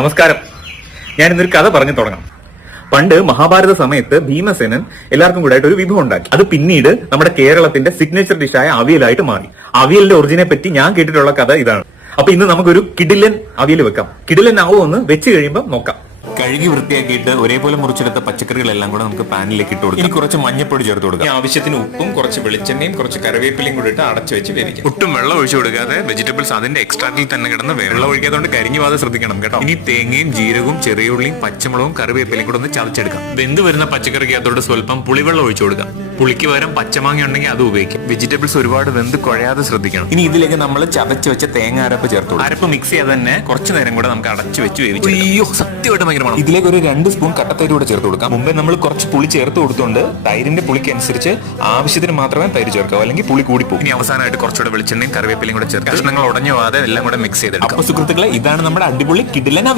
നമസ്കാരം. ഞാൻ ഇന്നൊരു കഥ പറഞ്ഞു തുടങ്ങാം. പണ്ട് മഹാഭാരത സമയത്ത് ഭീമസേനൻ എല്ലാവർക്കും കൂടെ ആയിട്ട് ഒരു വിഭവം ഉണ്ടാക്കി. അത് പിന്നീട് നമ്മുടെ കേരളത്തിന്റെ സിഗ്നേച്ചർ ഡിഷായ അവിയലായിട്ട് മാറി. അവിയലിന്റെ ഒറിജിനെ പറ്റി ഞാൻ കേട്ടിട്ടുള്ള കഥ ഇതാണ്. അപ്പൊ ഇന്ന് നമുക്കൊരു കിടിലൻ അവിയൽ വെക്കാം. കിടിലൻ ആവോ എന്ന് വെച്ച് കഴിയുമ്പോൾ നോക്കാം. കഴുകി വൃത്തിയാക്കിയിട്ട് ഒരേപോലെ മുറിച്ചെടുത്ത പച്ചക്കറികളെല്ലാം കൂടെ നമുക്ക് പാനിലേക്ക് ഇട്ട് കൊടുക്കാം. ഇനി കുറച്ച് മഞ്ഞപ്പൊടി ചേർത്ത് കൊടുക്കാം. ആവശ്യത്തിന് ഉപ്പും കുറച്ച് വെളിച്ചെണ്ണയും കുറച്ച് കറിവേപ്പിലയും കൂടി ഇട്ട് അടച്ചു വെച്ച് വേവിക്കാം. ഒട്ടും വെള്ളം ഒഴിച്ചു കൊടുക്കാതെ വെജിറ്റബിൾസ് അതിന്റെ എക്സ്ട്രാക്റ്റിൽ തന്നെ കിടന്ന് വെള്ളം ഒഴിക്കാതുകൊണ്ട് കരിഞ്ഞു പോകാതെ ശ്രദ്ധിക്കണം കേട്ടോ. ഇനി തേങ്ങയും ജീരകവും ചെറിയ ഉള്ളിയും പച്ചമുളകും കറിവേപ്പിലയും കൂടെ ഒന്ന് ചതച്ചെടുക്കാം. വെന്ത് വരുന്ന പച്ചക്കറിക്കകത്തോട് സ്വല്പം പുളിവെള്ളം ഒഴിച്ചു കൊടുക്കാം. പുളിക്ക് പകരം പച്ചമാങ്ങ ഉണ്ടെങ്കിൽ അത് ഉപയോഗിക്കാം. വെജിറ്റബിൾസ് ഒരുപാട് വെന്ത് കുഴയാതെ ശ്രദ്ധിക്കണം. ഇനി ഇതിലേക്ക് നമ്മൾ ചതച്ച് വെച്ച തേങ്ങ അരപ്പ് ചേർത്ത് അരപ്പ് മിക്സ് ചെയ്യാതെ തന്നെ കുറച്ച് നേരം കൂടെ നമുക്ക് അടച്ചു വെച്ച് വേവിച്ചു. അയ്യോ, സത്യമായിട്ട് ഭയങ്കര. ഇതിലേക്ക് ഒരു 2 സ്പൂൺ കട്ടത്തൈര് കൂടെ ചേർത്ത് കൊടുക്കാം. മുമ്പേ നമ്മൾ കുറച്ച് പുളി ചേർത്ത് കൊടുത്തുകൊണ്ട് തൈരിന്റെ പുളിക്ക് അനുസരിച്ച് ആവശ്യത്തിന് മാത്രമേ തൈര് ചേർക്കാവൂ, അല്ലെങ്കിൽ പുളി കൂടിപ്പോകും. ഇനി അവസാനമായിട്ട് കുറച്ചുകൂടെ വെളിച്ചെണ്ണയും കറിവേപ്പിലയും കൂടെ ചേർത്ത് കഷ്ണങ്ങൾ ഉടഞ്ഞു പോകാതെ എല്ലാം കൂടെ മിക്സ് ചെയ്തെടുക്കാം. അപ്പൊ സുഹൃത്തുക്കളെ, ഇതാണ് നമ്മുടെ അടിപൊളി കിടിലൻ